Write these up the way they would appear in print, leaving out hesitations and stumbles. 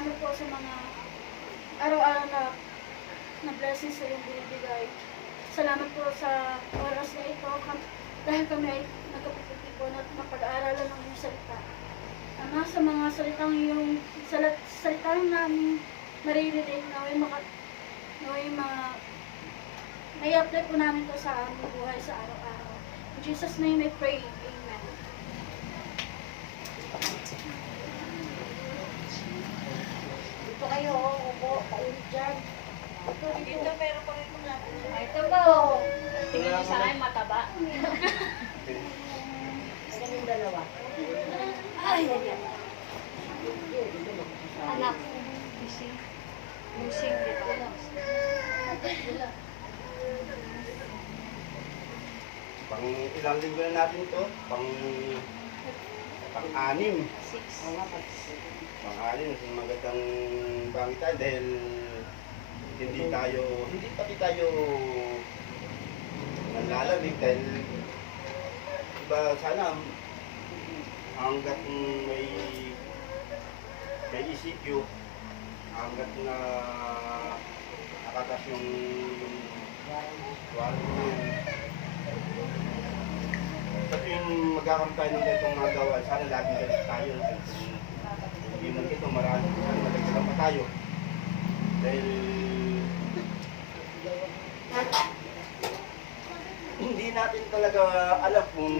salamat po sa mga araw-araw na blessings sa iyong binibigay. Salamat po sa oras na ito dahil kami ay nagkapagpipon at mapag-aaralan ng iyong salita. Ama, sa mga salitang namin maririnig may apply po namin to sa aming buhay sa araw-araw. In Jesus' name I pray. Amen. Dito kayo, upo, kainit dyan. Dito, meron pa rin po natin. Ito ba, oh. Tingin niyo sa akin, mataba. Ano yung dalawa? Ay! Anak. Musing. Musing, di ba? Pang ilang linggo na natin to? Pang-anim. 6. Pang-anim. Magandang bangitan dahil hindi pati tayo nanlalamig dahil iba sana hanggat may ECQ, hanggat na nakatas yung sa tuwing magkakaroon tayo ng ganitong mga gawa, sana laging ganito tayo. Hindi man ito, marami. Sana matagdagan pa tayo. Dahil hindi natin talaga alam kung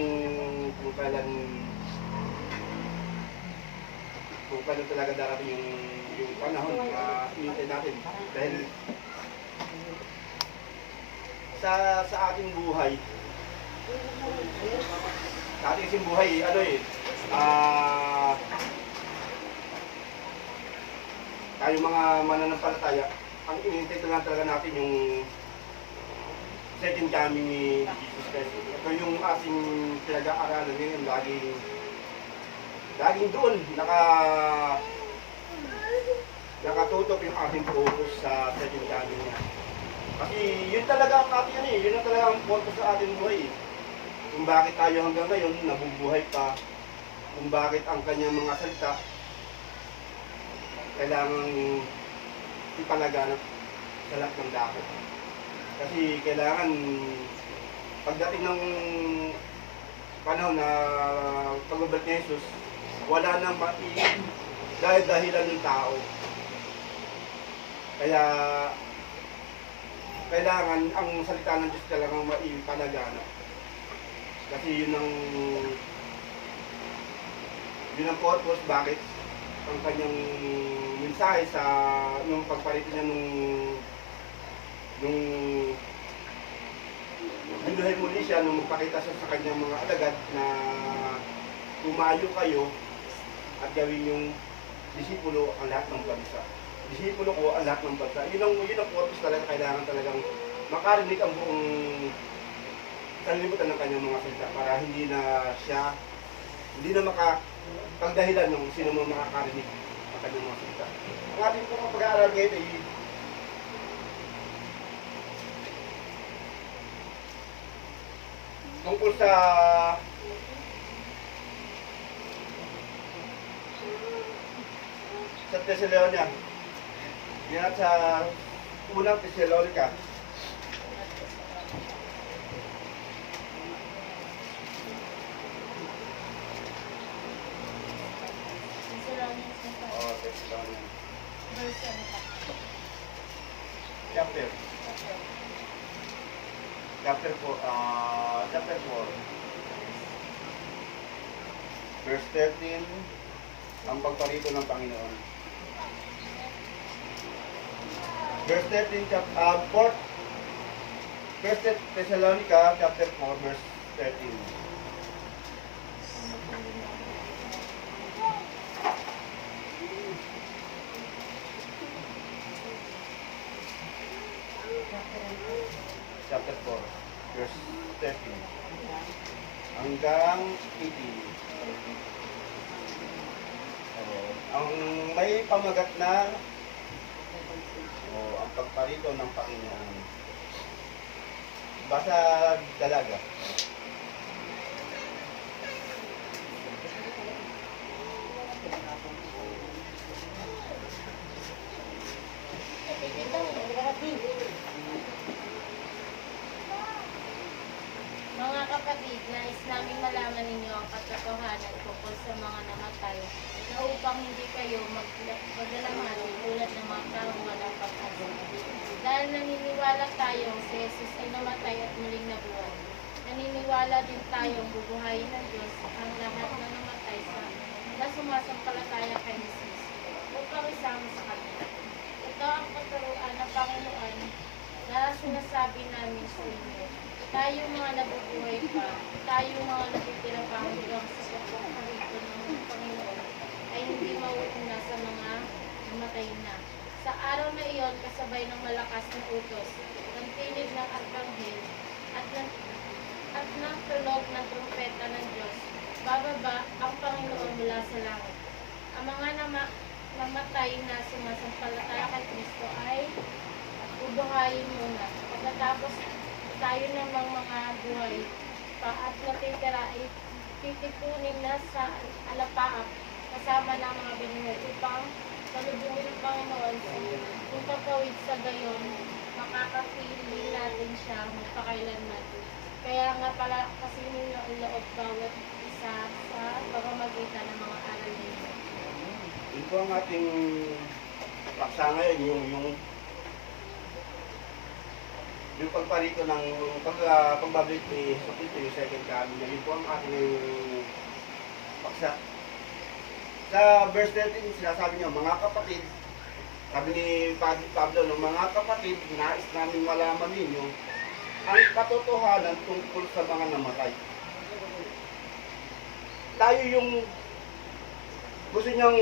kailan talaga darating yung panahon na hinintay natin. Dahil sa ating buhay, tayo mga mananampalataya, ang inintay lang talaga natin yung second coming ni Jesus Christ. Ito yung ating pinag-aaralan ngayon, laging doon nakatutok yung ating focus sa second coming niya. Kasi yun talaga ang ating yun ang talaga ang focus sa ating buhay. Kung bakit tayo hanggang ngayon nabubuhay pa, kung bakit ang kanyang mga salita kailangan ipalaganap sa lahat ng dako. Kasi kailangan pagdating ng panahon na pagbabalik ni Jesus, wala nang dahil dahilan ng tao. Kaya kailangan ang salita ng Diyos talagang maipalaganap. Kasi yun ang purpose bakit ang kanyang mensahe sa nung pagpalit niya nung binuhay muli siya, nung magpakita siya sa kanyang mga alagad na tumayo kayo at gawin yung disipulo ang lahat ng bansa. Disipulo ko ang lahat ng bansa. Yun ang purpose talaga, kailangan talagang makarinig ang buong sanlibutan ng kanyang mga salita para hindi na makapagdahilan ng sino mo makakarinig ang kanyang mga salita. Ang ating pong pag-aaral ngayon ay tungkol sa Thessalonica. Yan sa unang Thessalonica. Thessalonica. Chapter 4. Verse 13, ang pagparito ng Panginoon. Verse 13, First Thessalonica, chapter 4, verse 13. Chapter 4, verse 13 hanggang 18. Ang may pamagat na ang pagparito ng Panginoon. Basa dalaga. naniniwala tayong si Jesus ay namatay at muling nabuhay. Naniniwala din tayong bubuhayin ng Diyos ang lahat na namatay na sumasampalataya kay Jesus upang isama sa Kanya. Ito ang paturuan ng Panginoon na sinasabi namin sa inyo. Tayo mga nabubuhay pa, tayo mga natitira pa hanggang sa pagkakarito ng Panginoon ay hindi mauuna sa mga namatay na. Sa araw na iyon, kasabay ng malakas na utos, ng tinig ng arkanghel, at ng tunog ng trumpeta ng Diyos, bababa ang Panginoon mula sa langit. Ang mga namatay na sumasampalataya kay Kristo ay bubuhayin muna. Pagkatapos tayo namang mga buhay pa at natitira ay titipunin na sa alapaap kasama ng mga binuhay upang salubungin ng Panginoon kung tatawid sa gayon, makakapiling natin siya magpakailanman. Kaya nga pala kasi ninyo ang loob bawat isa sa pagmamagitan ng mga aral ninyo. Yun po ang ating paksa ngayon, yung pagparito ng pagbabalik ni Jesus Cristo, yung second coming niya. Yun po ang ating paksa. Sa verse 13, sinasabi niya, mga kapatid, sabi ni Padre Pablo, no, mga kapatid, nais namin malaman ninyo ang katotohanan tungkol sa mga namatay. Tayo yung gusto niyang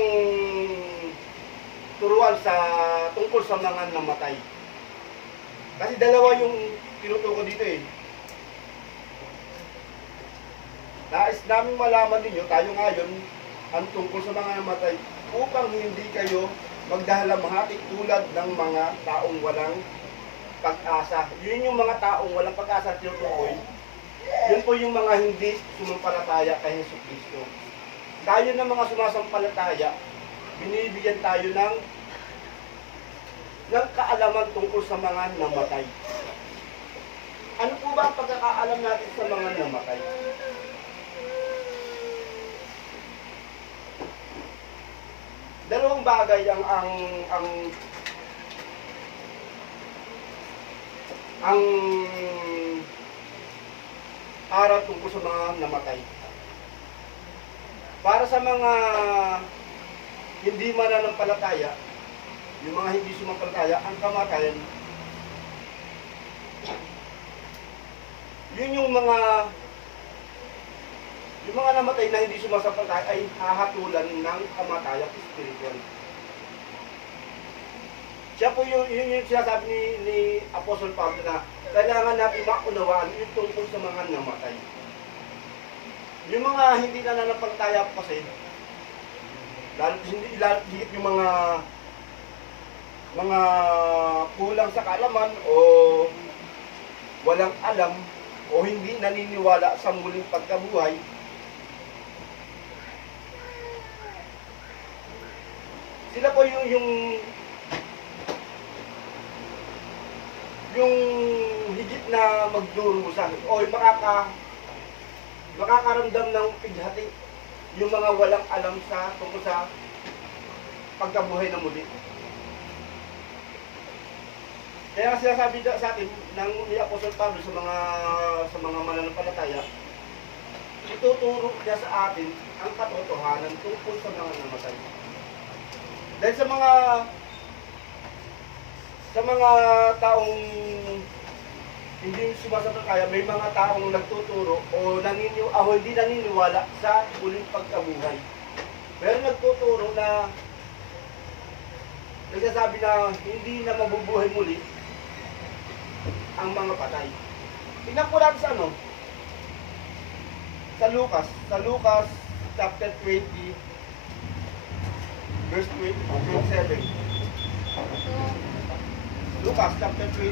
turuan tungkol sa mga namatay. Kasi dalawa yung tinutukoy dito eh. Nais namin malaman ninyo, tayo ngayon, ang tungkol sa mga namatay, upang hindi kayo magdahalamhati tulad ng mga taong walang pag-asa. Yun yung mga taong walang pag-asa tinutukoy. Yun po yung mga hindi sumampalataya kay Jesus Cristo. Tayo ng mga sumasampalataya, binibigyan tayo ng kaalaman tungkol sa mga namatay. Ano po ba ang pagkakaalam natin sa mga namatay? Dalawang bagay ang aral tungkol sa mga namatay. Para sa mga hindi mananampalataya, yung mga hindi sumampalataya, ang kamatayan, yun yung mga namatay na hindi sumasampalataya ay hahatulan ng kamatayan spiritual. Siya po yun yung sinasabi ni Apostol Pablo na kailangan natin maunawaan yung tungkol sa mga namatay. Yung mga hindi nananampalataya po kasi, lalo higit yung mga kulang sa kaalaman o walang alam o hindi naniniwala sa muling pagkabuhay, sila po yung higit na magdurusa o makakaramdam ng pighati, yung mga walang alam tungkol sa pagkabuhay na muli. Kaya sinasabi sa atin ni Apostol Pablo sa mga mananampalataya, ituturo niya sa atin ang katotohanan tungkol sa mga namatay. Dahil sa mga taong hindi sumasampalataya, may mga taong nagtuturo o hindi naniniwala sa muling pagkabuhay. Pero nagtuturo na nagsasabi na hindi na mabubuhay muli ang mga patay. Tingnan po natin sa Lucas chapter 20 verse 27. Lucas chapter 20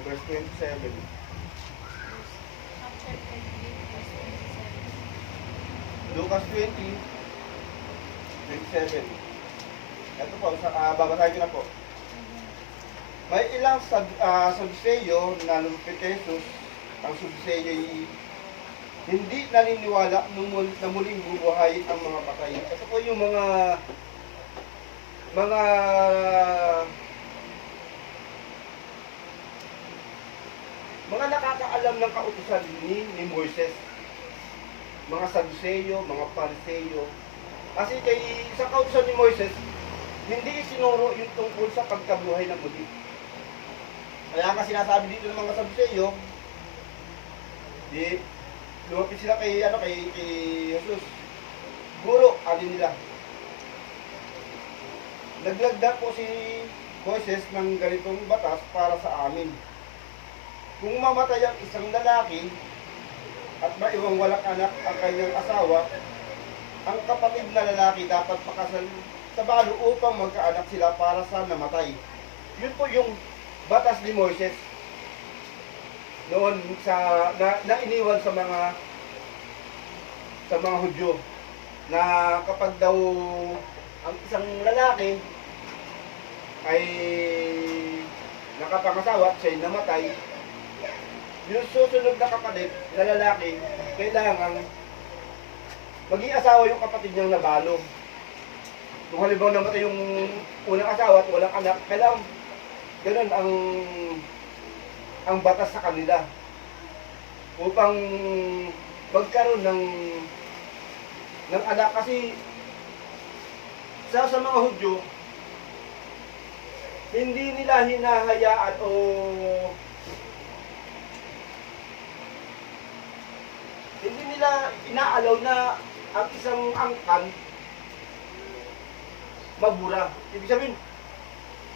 verse 27. Lucas 20 27. Ito po, babasahin ko na po. May ilang Saduseyo na lumapit kay Jesus. Ang Saduseyo ay hindi naniniwala na muling bubuhay ang mga patay. Ito po yung mga mga nakakaalam ng kautusan ni Moises, mga Saduceo, mga Pariseo. Kasi kay sa kautusan ni Moises, hindi isinuro yung tungkol sa pagkabuhay ng muli. Kaya nga sinasabi dito ng mga Saduceo, di lumapit sila kay Jesus. Guro, alin nila. Naglagda po si Moises ng ganitong batas para sa amin. Kung mamatay ang isang lalaki at maiwang walang anak ang kanyang asawa, ang kapatid na lalaki dapat pakasal sa balo upang magkaanak sila para sa namatay. Yun po yung batas ni Moises noon na iniwan sa mga Hudyo, na kapag daw ang isang lalaki ay nakapangasawa at siya'y namatay, yung susunod na kapatid na lalaki, kailangan maging asawa yung kapatid niyang nabalo. Kung halimbawa namatay yung unang asawa at walang anak, kailangan ganun ang batas sa kanila upang magkaroon ng anak. Kasi sa mga Hudyo, hindi nila hinahayaan o hindi nila inaalaw na ang isang angkan mabura. Ibig sabihin,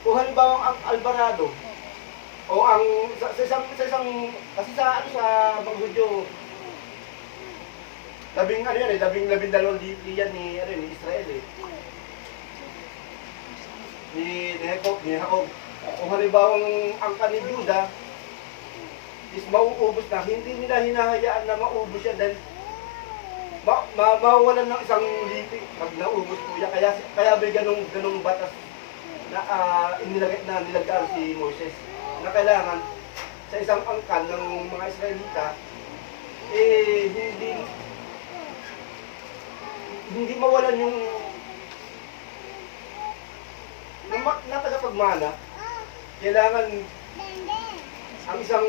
kung halimbawa ang Alvarado o ang sa isang kasi sa mga Hudyo, labing dalawang lipi yan ni Israel ni Jacob. Kung halimbawa ang angkan ni Juda is mauubos na, hindi nila hinahayaan na maubos yan dahil mawawalan ng isang lipi pag naubos po yan. Kaya may ganong batas na nilagay si Moises na kailangan sa isang angkan ng mga Israelita hindi mawalan yung na tagapagmana. Kailangan ang isang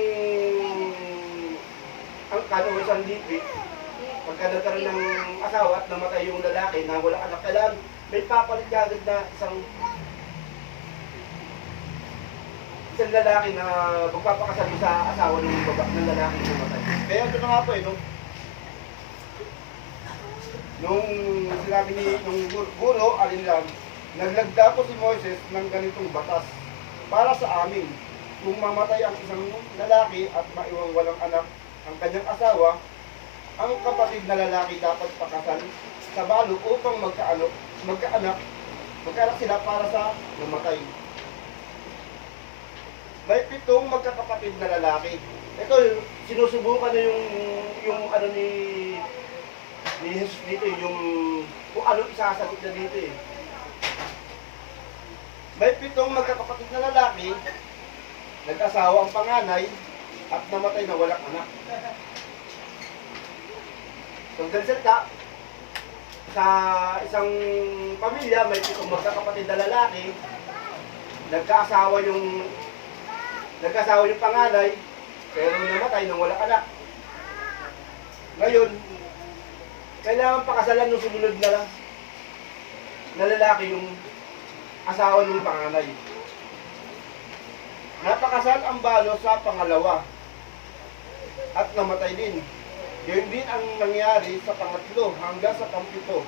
angkan o isang lipi, pagka nagkaroon ng asawa at namatay yung lalaki na walang anak, kailangan may papalit agad na isang lalaki na magpapakasal sa asawa ng lalaki na namatay. Kaya ito na nga po nung sinabi nung guro, alin lang, naglagda po si Moises ng ganitong batas para sa amin. Kung mamatay ang isang lalaki at maiwang walang anak ang kanyang asawa, ang kapatid na lalaki dapat pakasal sa balo upang magkaanak sila para sa namatay. May 7 magkakapatid na lalaki. Ito, sinusubukan na yung ano ni Jesus dito, yung kung ano isasagot na dito May 7 magkakapatid na lalaki, nag-asawa ang panganay at namatay na walang anak. So, salita, sa isang pamilya, may 7 magkakapatid na lalaki, nagkaasawa yung panganay, pero namatay nang walang anak. Ngayon, kailangan pakasalan ng sumunod na lalaki yung asawa ng panganay. Napakasal ang balo sa pangalawa at namatay din. Yun din ang nangyari sa pangatlo hanggang sa pang-7.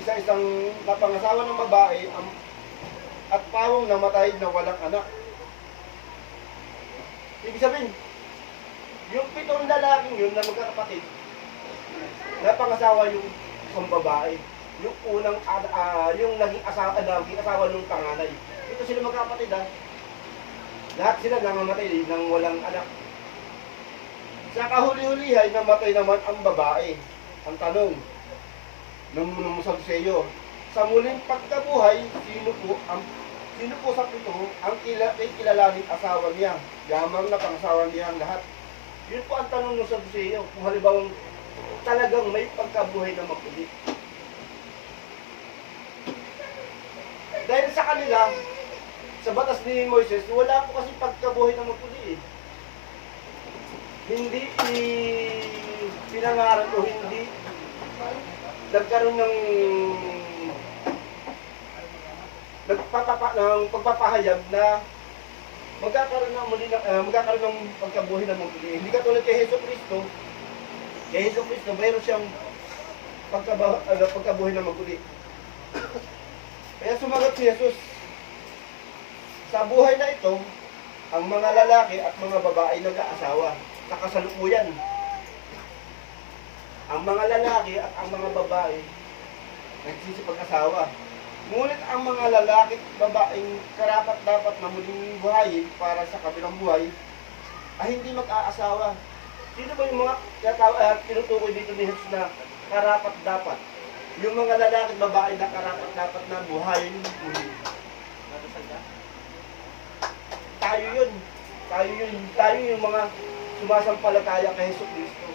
Isa-isang napangasawa ng babae at pawang namatay na walang anak. Ibig sabihin, yung 7 lalaking yun na magkakapatid, napangasawa yung isang babae. Yung unang, yung naging asawa ng panganay. Ito sila magkakapatid Lahat sila nangamatay ng walang anak. Sa kahuli-hulihay, namatay naman ang babae. Ang tanong ng Saduceo, sa muling pagkabuhay, sino po sa 7 ang kilalaning asawa niya? Yamang na pangasawa niya ang lahat. Yun po ang tanong ng Saduceo, kung halimbawa talagang may pagkabuhay na mapuli. Dahil sa kanila, sa batas ni Moises, wala po kasi pagkabuhay na mapuli hindi pinangaral o hindi nagkaroon ng ng pagpapahayag na magkakaroon ng muli magkakaroon ng pagkabuhay ng muli. Hindi katulad kay Hesus Kristo. Kay Hesus Kristo, mayroon siyang pagkabuhay ng muli. Kaya sumagot si Jesus, sa buhay na ito, ang mga lalaki at mga babae nag-aasawa sa kasalukuyan. Ang mga lalaki at ang mga babae nagsisipag-asawa. Ngunit ang mga lalaki at babaeng karapat-dapat na muling buhayin para sa kabilang buhay ay hindi mag-aasawa. Sino ba yung mga tinutukoy dito ni Jesus na karapat-dapat? Yung mga lalaki at babae na karapat-dapat na buhayin muli. Tayo yun. Tayo yung mga sumasampalataya kay Jesus Kristo.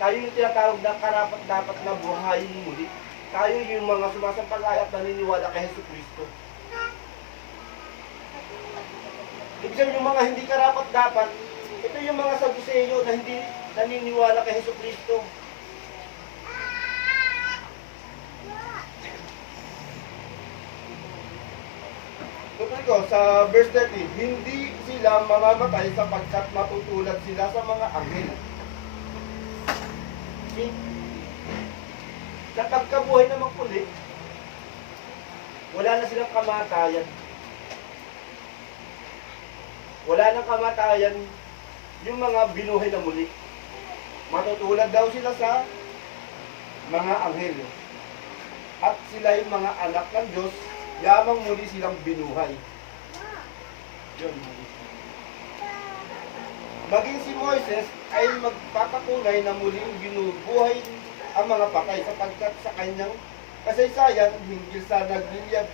Tayo yung tinatawag na karapat-dapat na buhayin muli. Tayo yung mga sumasampalataya at naniniwala kay Jesus Kristo. Ibig sabihin yung mga hindi karapat-dapat, ito yung mga Saduceo na hindi naniniwala kay Jesus Kristo. Tuloy ko, sa verse 30, hindi sila mamamatay sapagkat matutulad sila sa mga anghel. See? Sa pagkabuhay na magpuli, wala na silang kamatayan. Wala nang kamatayan yung mga binuhay na muli. Matutulad daw sila sa mga anghel. At sila yung mga anak ng Diyos, yamang muli silang binuhay. Yun. Maging si Moises ay magpapatunay na muling binubuhay ang mga patay sapagkat sa kanyang kasaysayan hinggil sa nagliliyab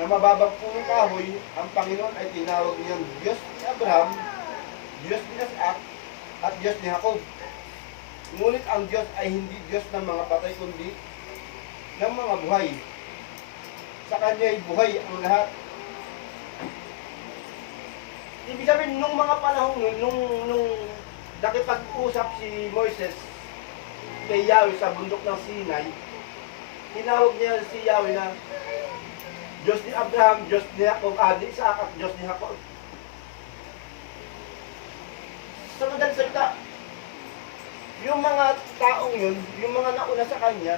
na mababang punong kahoy, ang Panginoon ay tinawag niyang Diyos ni Abraham, Diyos ni Isaac, at Diyos ni Jacob. Ngunit ang Diyos ay hindi Diyos ng mga patay kundi ng mga buhay. Sa kanya ay buhay ang lahat. Ibig sabihin, nung mga panahon nung nakipag-usap si Moises kay Yahweh sa bundok ng Sinai, tinawag niya si Yahweh na Diyos ni Abraham, Diyos ni Jacob, ni Isaac at Diyos ni Jacob. Sa madaling salita, yung mga taong yun, yung mga nauna sa kanya,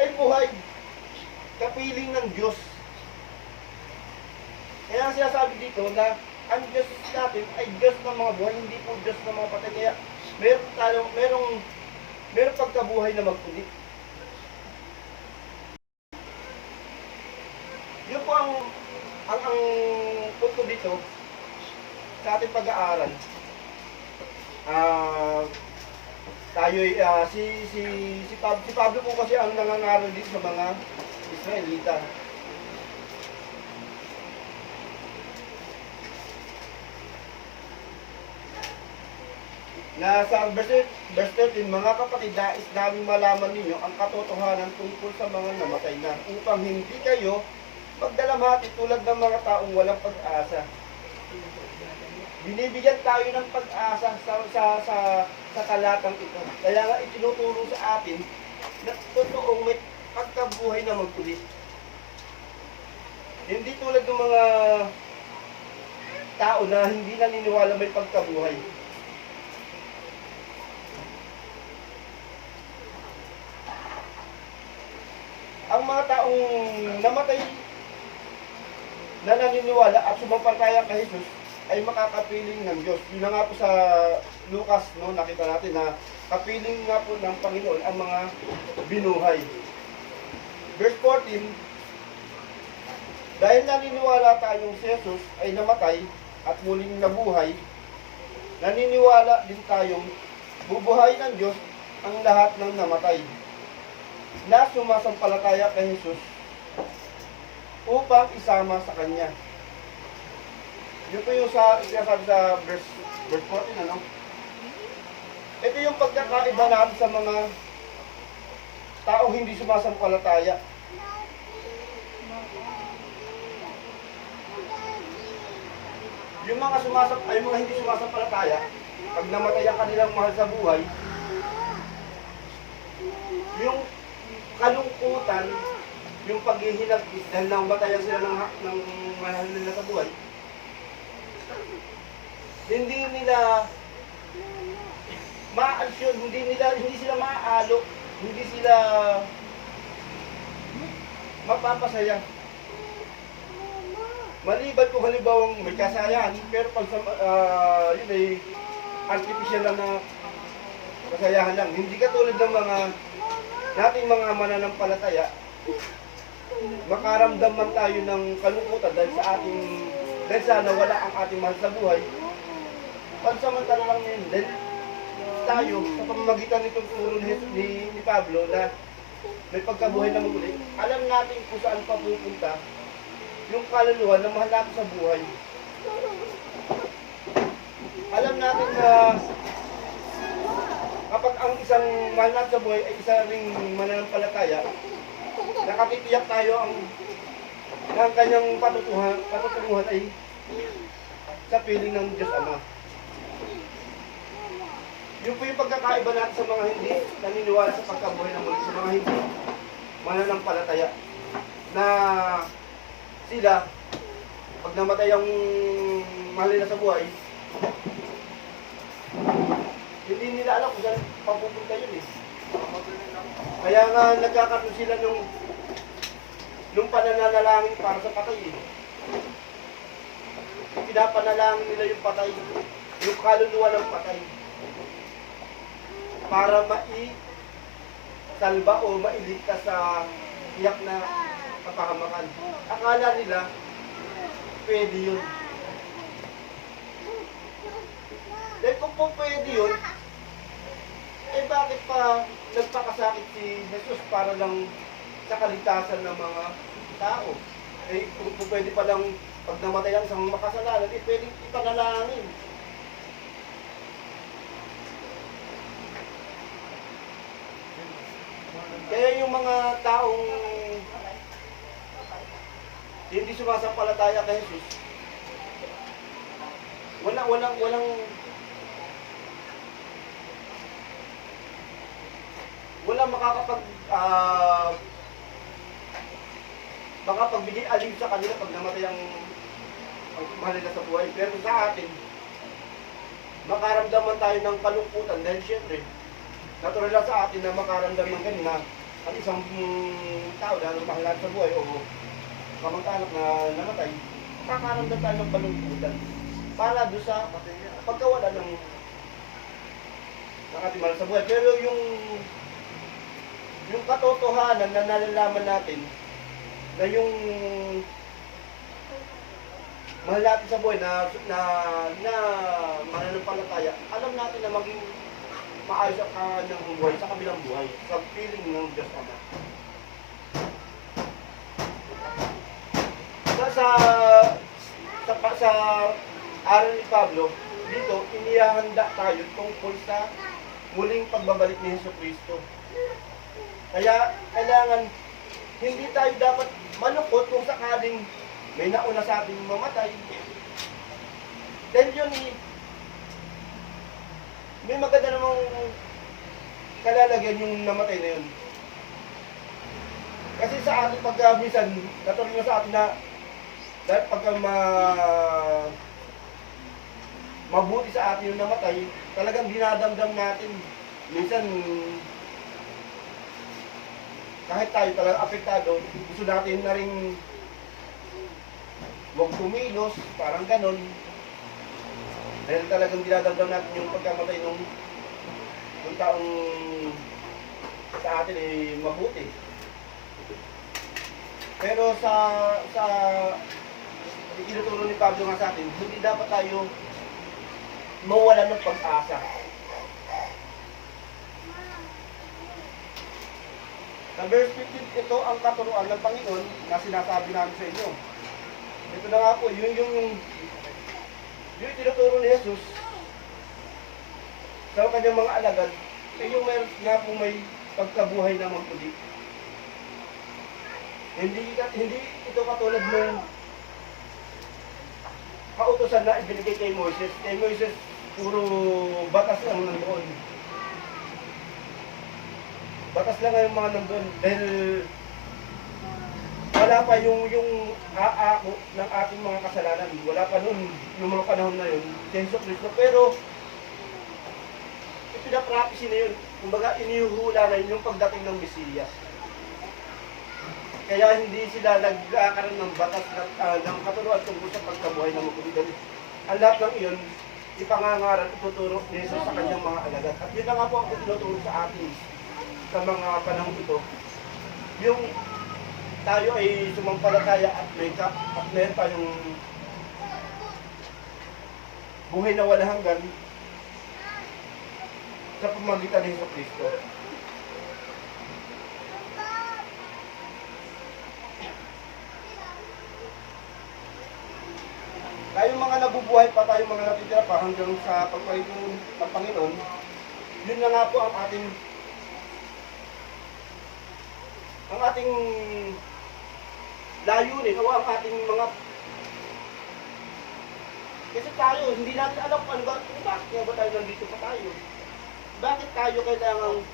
ay buhay. Kapiling ng Diyos. Kaya ang sinasabi dito na ang Diyos natin ay Diyos ng mga buhay, hindi po Diyos ng mga patay. Kaya merong pagkabuhay na magpuli. Yun po ang punto dito sa ating pag-aaral. Si Pablo po kasi ang nangangaral dito sa mga Israelita. Na sa verse 13, mga kapatid, nais namin malaman ninyo ang katotohanan tungkol sa mga namatay na, upang hindi kayo magdalamhati tulad ng mga taong walang pag-asa. Binibigyan tayo ng pag-asa sa talatang ito. Kaya nga itinuturo sa atin na totoong may pagkabuhay na magpuli. Hindi tulad ng mga tao na hindi naniniwala may pagkabuhay. Ang mga taong namatay na naniniwala at sumampalataya kay Jesus ay makakapiling ng Diyos. Yun na nga po sa Lucas, no, nakita natin na kapiling nga po ng Panginoon ang mga binuhay. Verse 14, dahil naniniwala tayong si Jesus ay namatay at muling nabuhay, naniniwala din tayong bubuhay ng Diyos ang lahat ng namatay na sumasampalataya kay Jesus upang isama sa Kanya. Yun po yung sinasabi sa verse 14, ano? Ito yung pagkakaiba natin sa mga taong hindi sumasampalataya. Yung mga hindi sumasampalataya, pag namatay ang kanilang mahal sa buhay, yung kalungkutan, yung paghihinagpis dahil namatayan sila ng mahal nila sa buhay, hindi nila maaals yun, hindi sila maaalo, hindi sila mapapasaya. Maliban kung halimbawang may kasayahan, pero pag yun ay artificial lang na kasayahan lang. Hindi katulad ng nating mga mananampalataya, makaramdam man tayo ng kalungkutan dahil sana wala ang ating mahal sa buhay. Pansamantala lang yun. Dahil tayo, sa pamamagitan nitong turo ni Pablo na may pagkabuhay na muli, alam natin kung saan papupunta yung kaluluwa na mahal natin sa buhay. Alam natin na kapag ang isang mahal natin sa buhay ay isa ring mananampalataya, nakatitiyak tayo ang kanyang patutunguhan ay sa piling ng Diyos Ama. Yun po yung pagkakaiba natin sa mga hindi naniniwala sa pagkabuhay ng muli, sa mga hindi mananampalataya, na sila, pag namatay ang mahal nila sa buhay, hindi nila alam kung saan papupunta yun eh. Kaya nga nagkakaroon sila nung pananalangin para sa patay eh. Pinapanalangin nila yung patay, yung kaluluwa ng patay, para salba o mailigtas sa iyak na kapahamakan. Akala nila pwede yun. Dahil kung po pwede yun, eh bakit pa nagpakasakit si Jesus para lang sa kaligtasan ng mga tao? Eh kung po pwede pa lang pag namatay ang isang makasalanan, eh pwede ipanalangin. Kaya yung mga taong hindi sumasampalataya kay Jesus, walang makapagbigay alib sa kanila pag namatay ang mahal nila sa buhay. Pero sa atin, makaramdaman tayo ng kalungkutan dahil syempre, natural lang sa atin na makaramdam ng ganun na ang isang tao na mahal natin sa buhay o kamag-anak na namatay, makakaramdam tayo ng kalungkutan para doon sa pagkawala ng ating mahal sa buhay. Pero yung katotohanan na nalalaman natin na yung mahal natin sa buhay na mananampalataya, alam natin na maging maayos ang kanyang buhay sa kabilang buhay, sa piling ng Diyos Ama. Sa aral ni Pablo, dito, inihahanda tayo tungkol sa muling pagbabalik ni Jesucristo. Kaya, kailangan, hindi tayo dapat malungkot kung sakaling may nauna sa ating mamatay. Dahil yun, may maganda namang kalalagyan yung namatay na yun. Kasi sa ating pagkabisan, natuloy na sa atin na dahil pagka mabuti sa atin yung namatay, talagang dinadamdam natin. Minsan, kahit tayo talagang apektado, gusto natin na rin huwag kumilos, parang ganon. Dahil talagang dinadamdam natin yung pagkamatay ng taong sa atin ay mabuti. Pero sa itinuturo ni Pablo nga sa atin, hindi dapat tayo mawala ng pag-asa. Sa verse 15, ito ang katuruan ng Panginoon na sinasabi namin sa inyo. Ito na nga po, yung itinuturo ni Jesus sa kanyang mga alagad, yung meron nga po may pagkabuhay na magpuli. Hindi ito katulad ng kautusan na ibinigay kay Moises. Kay Moises, puro batas lang nandoon. Batas lang ang mga nandoon dahil wala pa yung aako ng ating mga kasalanan. Wala pa noon, yung mga panahon na yun, Senso Cristo. Pero, ipinapractice na yun. Kumbaga, inihuhula na yun yung pagdating ng Mesiyas. Kaya hindi sila nagkakaroon ng batas ng katuruan tungkol sa pagkabuhay ng mga. Ang lahat ng iyon, ipangangaral, ituturo ni Jesus sa kanyang mga alagad. At yun na nga po ang tinuturo sa atin sa mga panahon ito. Yung tayo ay sumampalataya at meron tayong buhay na walang hanggan sa pamamagitan ni Hesus Kristo. Tayong mga nabubuhay pa, tayong mga natitira pa hanggang sa pagpalit ng Panginoon, yun na nga po ang ating layunin o ang ating mga. Kasi tayo, hindi natin alam kung bakit nga ba tayo nandito pa tayo. Bakit tayo kailangang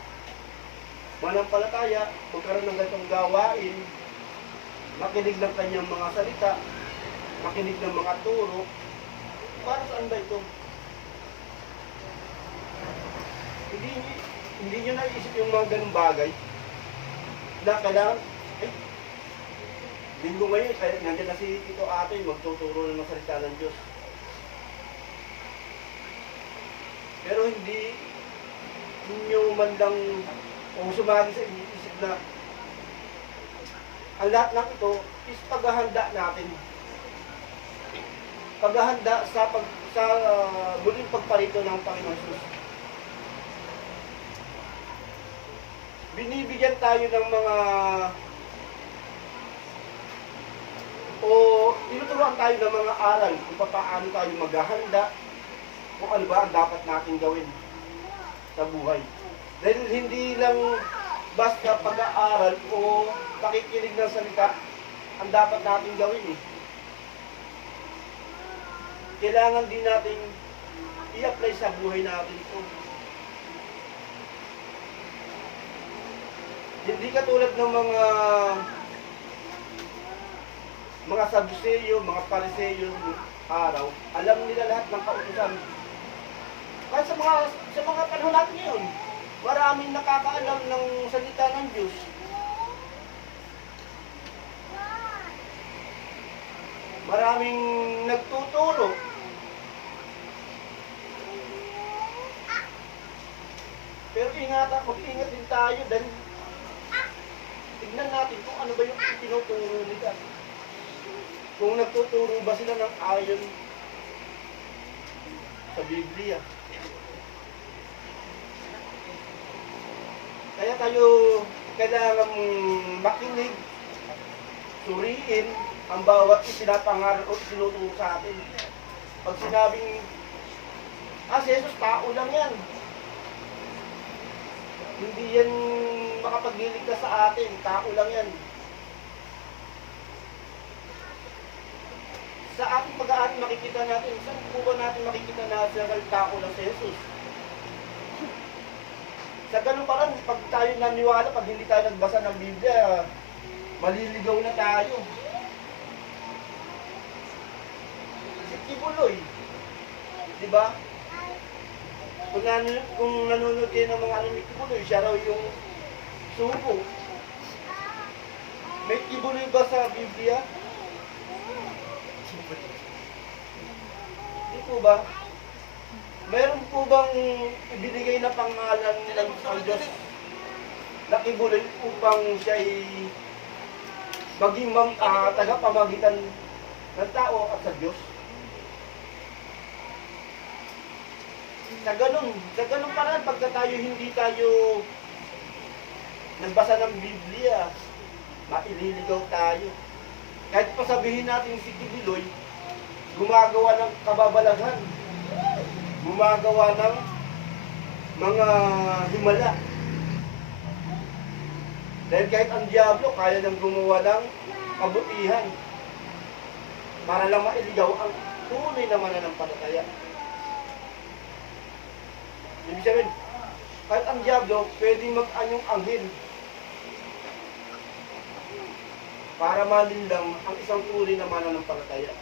manampalataya, magkaroon ng ganitong gawain, makinig ng kanyang mga salita, makinig ng mga turo. Para saan ba ito? Hindi nyo naisip yung mga ganung bagay na kailangan, linggo ngayon, nandiyan na si Tito Ate, magtuturo ng salita ng Diyos. Pero hindi nyo man lang sumagi sa isip na ang lahat ng ito is paghahanda natin. Paghahanda sa muling pagparito ng Panginoon Jesus. Binibigyan tayo ng mga tinuturuan tayo ng mga aral kung paano tayo maghahanda, kung ano ba ang dapat natin gawin sa buhay. Dahil hindi lang basta pag-aaral o pakikinig ng salita ang dapat natin gawin eh. Kailangan din natin i-apply sa buhay natin ito. Hindi katulad ng mga Saduseyo, mga Pariseyo araw, alam nila lahat ng kautusan. Kahit sa mga panahon natin ngayon, maraming nakakaalam ng salita ng Diyos. Maraming nagtuturo. Pero mag-ingat din tayo dahil tignan natin kung ano ba yung tinuturo nila. Kung nagtuturo ba sila ng ayon sa Biblia. Kaya tayo kailangan makinig, suriin ang bawat ipinapangaral o tinuturo sa atin. Pag sinabing, si Jesus, tao lang yan. Hindi yan makapagliligtas sa atin, tao lang yan. Sa ating pag-aaral makikita natin, saan po ba natin makikita na tao lang si Jesus? Sa ganun parang, pag tayo naniwala, pag hindi tayo nagbasa ng Biblia, maliligaw na tayo. Si Kibuloy, di ba? Kung nanonood kayo ng mga ni Kibuloy, siya raw yung subo. May Kibuloy ba sa Biblia? Di po ba? Meron po bang ibinigay na pangalan ng Diyos na Kibuloy upang siya ay maging tagapamagitan ng tao at sa Diyos? Sa ganun paraan, pagka hindi tayo nagbasa ng Biblia, maililigaw tayo. Kahit pa sabihin natin si Kibuloy, gumagawa ng kababalaghan, gumagawa ng mga himala. Dahil kahit ang Diablo, kaya nang gumawa ng kabutihan para lang mailigaw ang tunay na mananampalataya. Ibig sabihin, kahit ang Diablo, pwedeng mag-anyong anghel. Para malinlang ang isang uri na mananampalataya.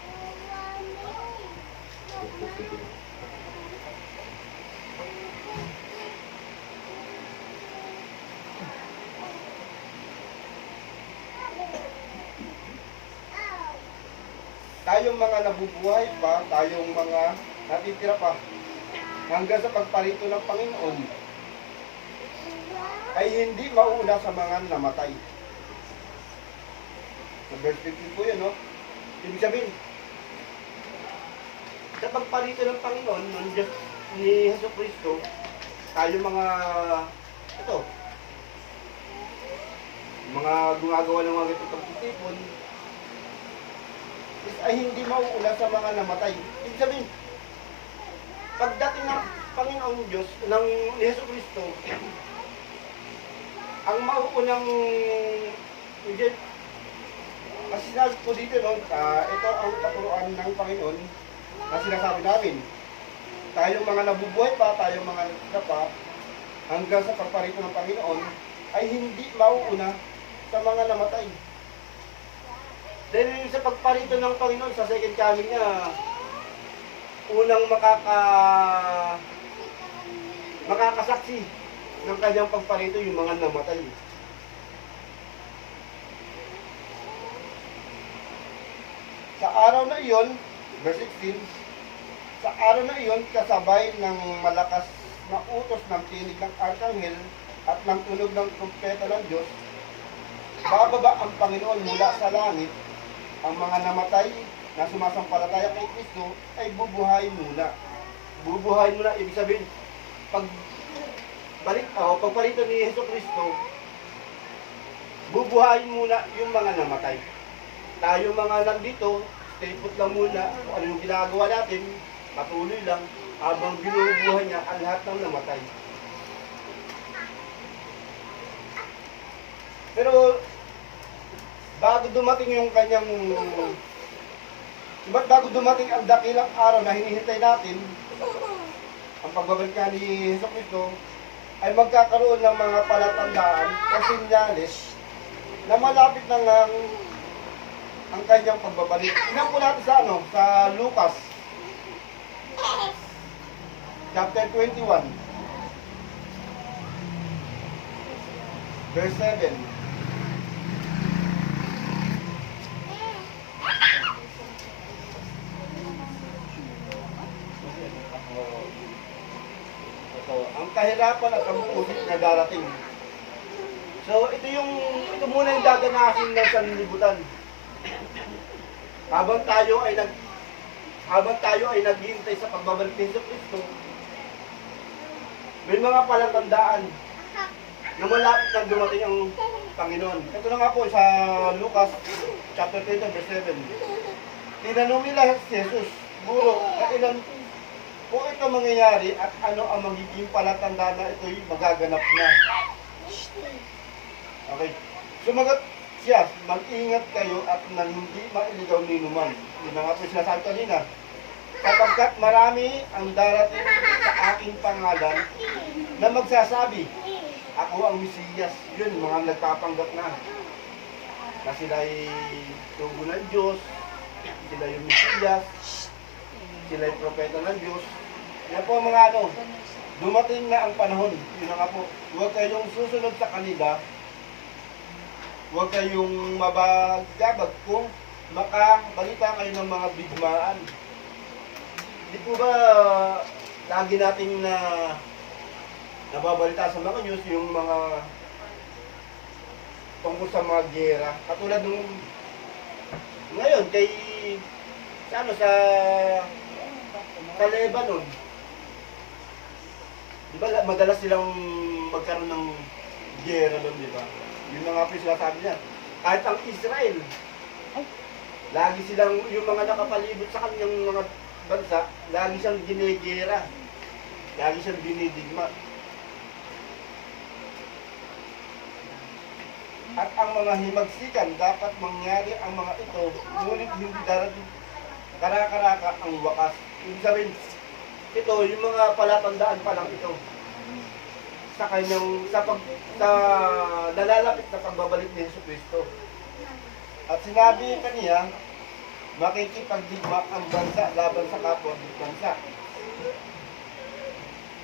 Tayong mga nabubuhay pa, tayong mga natitira pa, hanggang sa pagparito ng Panginoon, ay hindi mauna sa mga namatay. Sa verse 15 po yun, no? Ibig sabihin, sa pagparito ng Panginoon, ng Diyos, ni Hesus Kristo, tayo mga, ito, mga gumagawa ng mga ganitong pagtitipon, ay hindi mauuna sa mga namatay. Ibig sabihin, pagdating ng Panginoon Diyos, ng ni Hesus Kristo, ang mauunang, kasi sinabi po dito, no, ito ang katuruan ng Panginoon na sinasabi namin. Tayong mga nabubuhay pa, tayong mga natitira pa, hanggang sa pagparito ng Panginoon, ay hindi mauuna sa mga namatay. Dahil sa pagparito ng Panginoon sa second coming niya, unang makakasaksi ng kanyang pagparito yung mga namatay. Sa araw na iyon, verse 16, sa araw na iyon, kasabay ng malakas na utos ng tinig ng arkanghel at ng tunog ng trumpeta ng Diyos, bababa ang Panginoon mula sa langit. Ang mga namatay na sumasampalataya kay Kristo ay bubuhay muna. Bubuhay muna, ibig sabihin, pagparito ni Hesus Kristo, bubuhayin muna yung mga namatay. Tayo mga nandito, stay put lang muna, kung ano yung ginagawa natin, patuloy lang, habang binubuhay niya ang lahat ng namatay. Pero, bago dumating yung kanyang, bago dumating ang dakilang araw na hinihintay natin, ang pagbabalik nga ni Hesus Kristo, ay magkakaroon ng mga palatandaan o sinyales na malapit na nga ang kanyang pagbabalik. Tingnan po natin sa sa Lucas chapter 21 verse 7. Ang kahirapan at ang ulit na darating. So ito muna yung dadanasin ng sanlibutan. Habang tayo ay naghihintay sa pagbabalik ni Hesus Kristo, may mga palatandaan na malapit na dumating ang Panginoon. Ito na nga po sa Lucas chapter 20 verse 7. Tinanong nila si Jesus, Guro, kailan po ito mangyayari at ano ang magiging palatandaan na ito'y magaganap na? Okay. Sumagot siya, mag-ingat kayo at nang hindi mailigaw ni numan. Yun na nga po sinasabi kanina. Sapagkat marami ang darating sa aking pangalan na magsasabi, ako ang Mesiyas. Yun, mga nagpapanggap na sila'y tugo ng Diyos, sila yung Mesiyas, sila yung propeta ng Diyos. Yan po mga dumating na ang panahon. Yun na nga po, huwag kayong susunod sa kanila. Huwag kayong mabagabag kung makabalita kayo ng mga bigmaan. Hindi po ba lagi natin nababalita sa mga news yung mga tungkol sa mga gera? Katulad nung ngayon sa Lebanon. Di ba madalas silang magkaroon ng gera doon, di ba? Yun na nga po sila sabi niya. Kahit ang Israel, lagi silang, yung mga nakapalibot sa kanyang mga bansa, lagi siyang ginegera. Lagi siyang dinidigma. At ang mga himagsikan, dapat mangyari ang mga ito, ngunit hindi darating karakaraka ang wakas. Ibig sabihin, ito, yung mga palatandaan pa lang ito sa kanyang sa nalalapit na pagbabalik ni Jesucristo. At sinabi kaniya, makikipagdigma ang bansa laban sa kapwa bansa.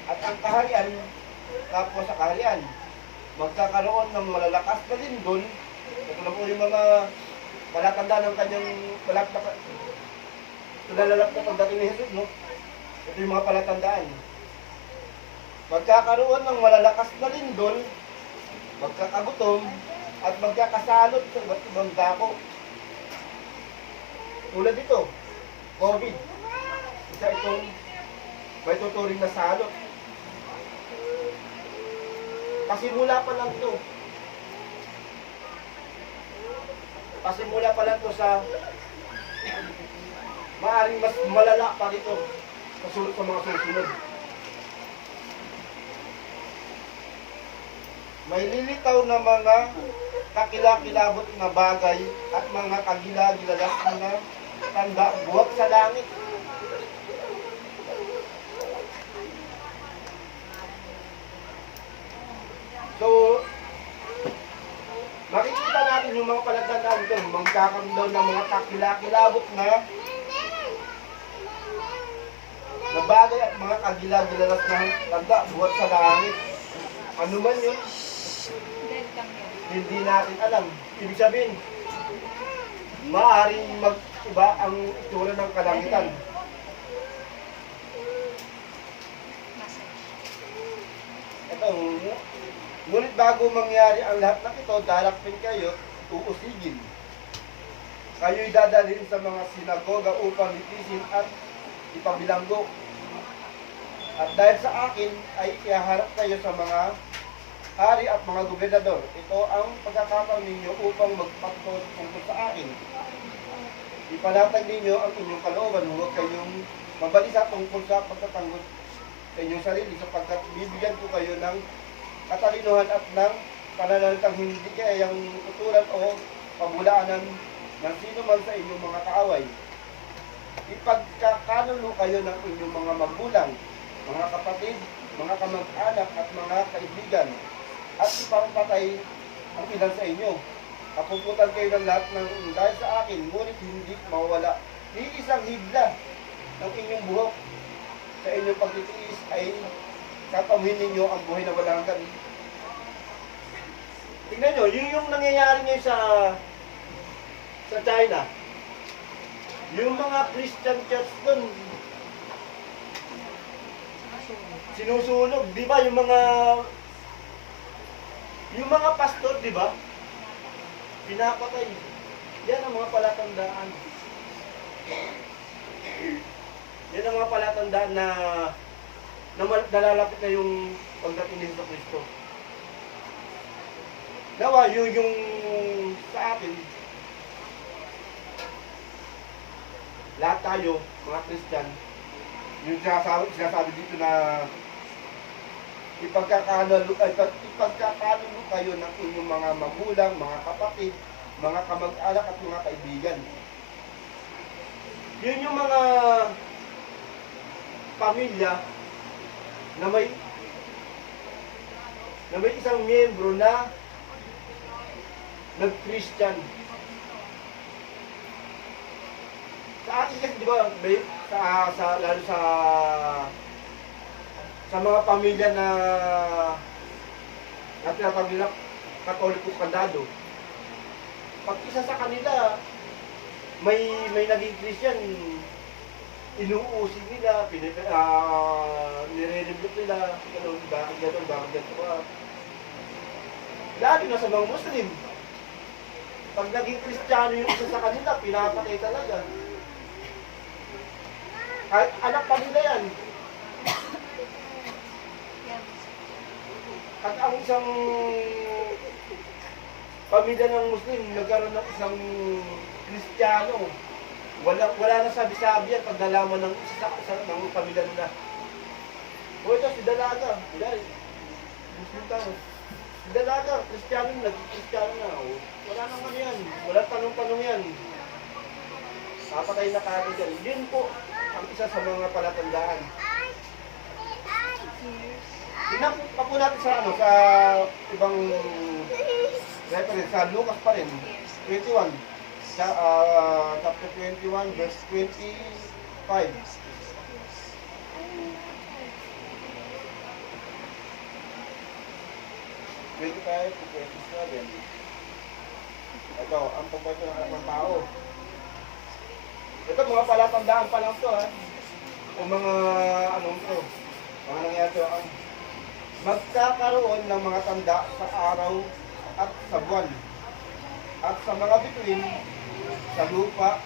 At ang kaharian, kapwa sa kaharian, magkakaroon ng malalakas na lindol. Ito na po yung mga palatandaan ng kanyang nalalap na pagdating ni Jesus, no? Ito yung mga palatandaan. Magkakaroon ng malalakas na lindol, magkakagutom, at magkakasalot sa iba't ibang dako. Tulad ito, COVID. Isa itong may tuturing na salot. Pasimula pa lang ito. Pasimula pa lang ito sa maaaring mas malala pa dito sa mga susunod. May lilitaw na mga kakilakilabot na bagay at mga kagilagilalas na tanda buhat sa langit. So, makikita natin yung mga palatandaan ito. Magkakaroon daw ng mga kakilakilabot na bagay at mga kagilagilalas na tanda buhat sa langit. Ano man yun? Hindi natin alam. Ibig sabihin, maaaring mag-iba ang itsura ng kalangitan. Ito, ngunit bago mangyari ang lahat ng ito, dalakpin kayo, uusigin. Kayo'y dadalhin sa mga sinagoga upang litisin at ipabilanggo. At dahil sa akin, ay ihaharap kayo sa mga hari at mga gobernador. Ito ang pagkakataon ninyo upang magpatod tungkol sa akin. Ipanatag ninyo ang inyong kalooban, huwag kayong mabalisa tungkol sa pagtatanggol sa inyong sarili, sapagkat bibigyan ko kayo ng katalinuhan at ng pananalitang hindi kayang tutulan o pabulaanan ng sino man sa inyong mga kaaway. Ipagkakanulo kayo ng inyong mga magulang, mga kapatid, mga kamag-anak at mga kaibigan, at ipangpatay ang ilan sa inyo. Kapuputan kayo ng lahat ng dahil sa akin, ngunit hindi mawala ni isang hibla ng inyong buhok. Sa inyong pagtitiis ay tatamuhin ninyo ang buhay na walang hanggan. Tingnan nyo, yung nangyayari ngayon sa China. Yung mga Christian church doon, sinusunog, di ba? Yung mga pastor, di ba? Pinapatay. Yan ang mga palatandaan. Yan ang mga palatandaan na nalalapit na yung pagdating ni Jesucristo. Nawa, yung sa atin, lahat tayo, mga Christian, yung sinasabi dito na ipagkakanulo kayo ng inyong mga magulang, mga kapatid, mga kamag-anak at mga kaibigan. Yun yung mga pamilya na may isang miyembro na nag-Christian. Sa atin kasi, di ba, lalo sa mga pamilya na tinatawag nila Katoliko Kandado, pag isa sa kanila may naging Christian, inuusig nila, nire-review nila, bakit ganito ka. Lalo na sa mga Muslim, pag naging Kristiyano yung isa sa kanila, pinapatay talaga. Kahit anak pa nila yan. At ang isang pamilya ng Muslim, nagkaroon ng isang Kristiyano. Wala na sabi-sabi yan pag nalaman ng isa ng pamilya nila. O ito, si Dalaga. Muslim tayo. Si Dalaga, Kristiyano na, Kristiyano na. Wala naman yan. Wala tanong-tanong yan. Papatay na kagad yan. Yun po ang isa sa mga palatandaan years. Tingnan pa po natin sa ano, sa ibang reference, sa Lucas pa rin, 21. Chapter 21, verse 25. 25 to 27. Ito, ang pagbato ng anak ng tao. Ito, mga palatandaan pa lang to, ha. O mga, anong to, mga nangyari to, ang magkakaroon ng mga tanda sa araw at sa buwan. At sa mga bituin, sa lupa,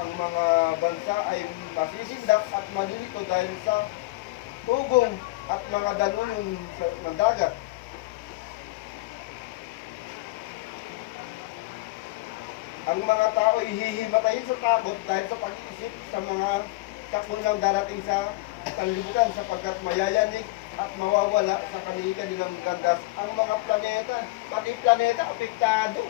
ang mga bansa ay masisindak at malilito dahil sa ugong at mga danunon ng dagat. Ang mga tao ihihimatayin sa takot dahil sa pag-iisip sa mga kakulang darating sa sanlibutan sapagkat mayayanig at mawawala sa kanilang landas ang mga planeta. Pati planeta apektado.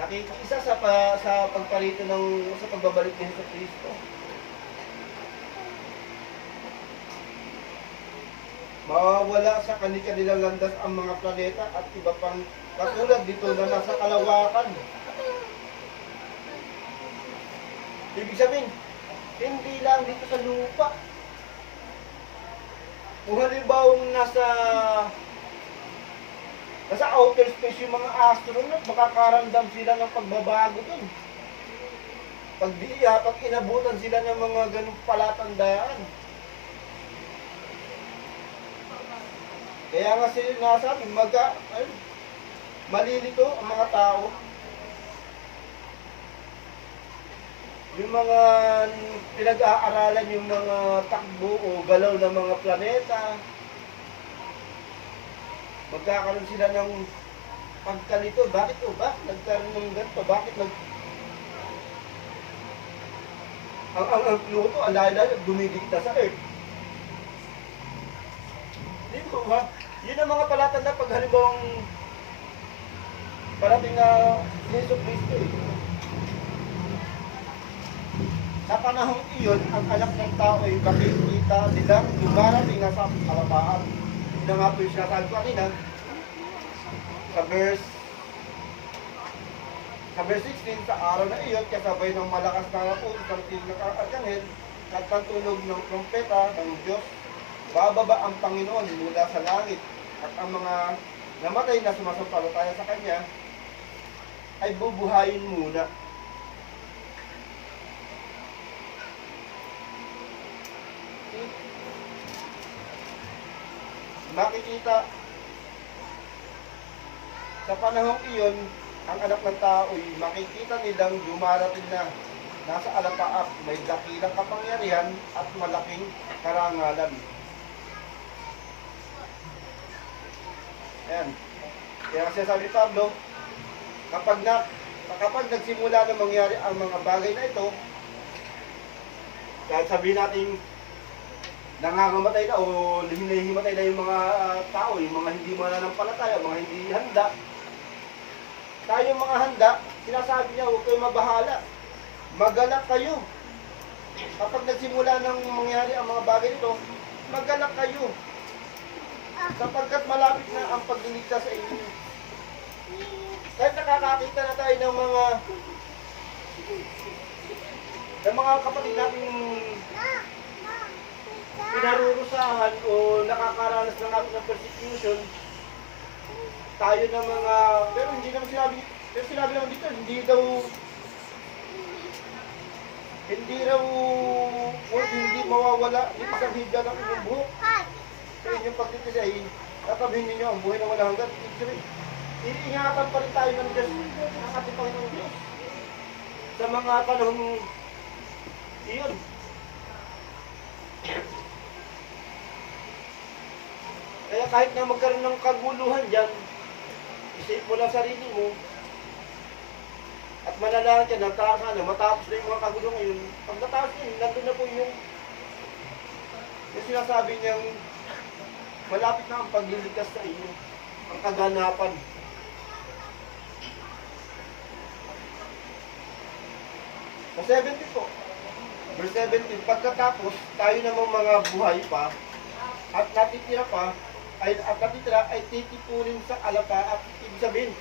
Nakikisa sa pagparito sa pagbabalik ni Jesucristo. Mawawala sa kanilang landas ang mga planeta at iba pang katulad dito na nasa kalawakan. Ibig sabihin, hindi lang dito sa lupa. Kung halimbawang nasa outer space yung mga astronaut, makakaramdam sila ng pagbabago dun. Pag inabutan sila ng mga ganung palatandaan. Kaya nga sila nasabi, malilito ang mga tao. Yung mga pinag-aaralan, yung mga takbo o galaw ng mga planeta, magkakaroon sila ng pagkalito. Bakit o ba? Nagkaroon ng ganito. Bakit ang Pluto, ang layo-layo, dumidikta sa Earth. Di ba ba? Yun ang mga palatanda pag halimbawang parating na Jesucristo eh. Sa panahong iyon, ang anak ng tao ay makikita nilang dumarating na sa kalapaan. Yun na nga po yung sinasabi ko kanina sa verse 16, sa araw na iyon, kasabay ng malakas na utos ng pinaka-arkanghel at ng tunog ng trompeta ng Diyos, bababa ang Panginoon mula sa langit at ang mga namatay na sumasampalataya sa Kanya ay bubuhayin muna. Makikita sa panahong iyon, ang anak ng tao ay makikita nilang dumarating na nasa alapaap, may dakilang kapangyarihan at malaking karangalan. Ayan. Kaya kasi sabi Pablo, kapag nagsimula na mangyari ang mga bagay na ito, kahit sabihin natin nangangamatay na o hinahimatay na yung mga tao, yung mga hindi mananampalataya, mga hindi handa. Tayong mga handa, sinasabi niya, huwag kayo mabahala. Magalak kayo. Kapag nagsimula ng mangyari ang mga bagay nito, magalak kayo. Sapagkat malapit na ang pagliligtas sa inyo. Kahit nakakakita na tayo ng mga kapatid natin pinarurusahan o nakakaranas na natin ng persecution, tayo ng mga, pero hindi naman sinabi naman dito, hindi mawawala, hindi sabihin ng inyong buhok. Sa inyong pagtitis ay tatabihin ninyo ang buhay na wala hanggan. Iingatan pa rin tayo ng Diyos, ng ating Panginoon Diyos. Sa mga panahong iyon. Kaya kahit na magkaroon ng kaguluhan dyan, isip mo lang sarili mo, at manalangin ka na sana, matapos na yung mga kaguluhan ngayon. Pag natapos yun, nandun na po yung sinasabi niyang malapit na ang paglilikas sa inyo, ang kaganapan. Sa 70 po, Verse 17, pagkatapos tayo namang mga buhay pa at natitira pa ay titipunin sa alapa at ibig sabihin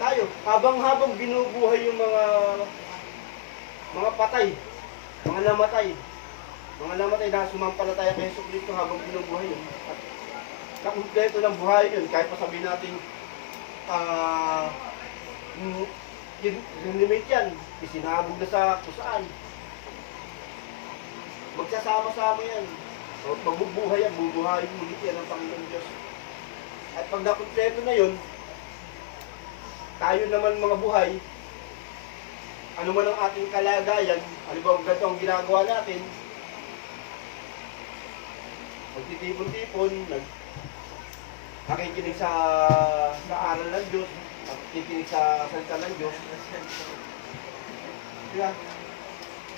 tayo habang binubuhay yung mga patay, mga namatay na sumampalataya kay Yesu Cristo habang binubuhay yun at kakumpleto ng buhay yun kahit pa sabihin natin yung limit yan isinabog na sa kusaan. Magsasama-sama yan. O, magbubuhay yan, bubuhay ulit yan ng Panginoon Diyos. At pag nakumpleto na yun, tayo naman mga buhay, ano man ang ating kalagayan, ano ba ang ganito ang ginagawa natin, magtitipon-tipon, nakikinig sa aral ng Diyos, nakikinig sa salita ng Diyos. Diba?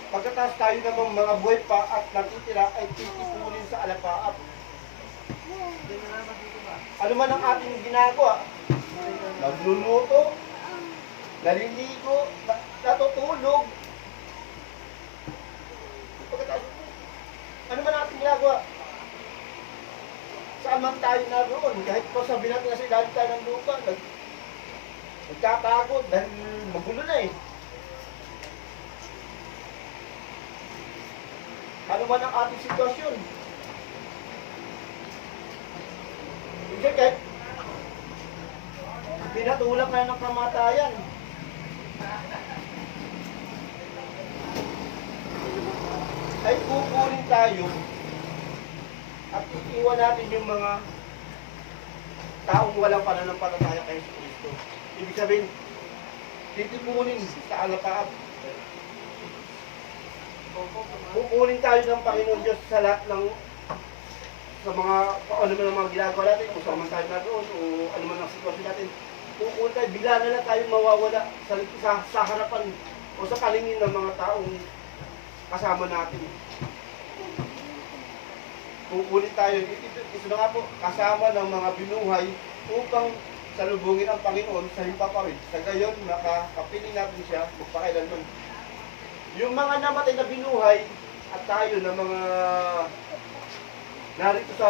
Pagkatapos tayo namang mga buhay pa at natitira ay titipunin sa alapaap. Ano man ang ating ginagawa, nagluluto, naliligo, natutulog. Pagkatapos, ano man ang ating ginagawa, saan man tayo naroon, kahit pa sabihin natin na sa ilalim tayo ng lupa, nagkapagod dahil magulo na eh. Ano man ang ating sitwasyon. Hindi kahit pinatulak na ng kamatayan. Ay kukunin tayo at iiwan natin yung mga taong walang pananampalataya kay Yesu Cristo. Ibig sabihin, titipunin sa alapaap. Kukunin tayo ng Panginoon Diyos sa lahat ng sa mga ano man ang mga ginagawa natin, kung saan man tayo naroon o ano man ang sitwasyon natin. Kukunin tayo, bigla na lang tayo mawawala sa harapan o sa kalingin ng mga taong kasama natin. Kukunin tayo, ito na nga po, kasama ng mga binuhay upang salubungin ang Panginoon sa himpapawid. Sa gayon, makakapiling natin siya magpakailanman. Yung mga namatay na binuhay at tayo na mga narito sa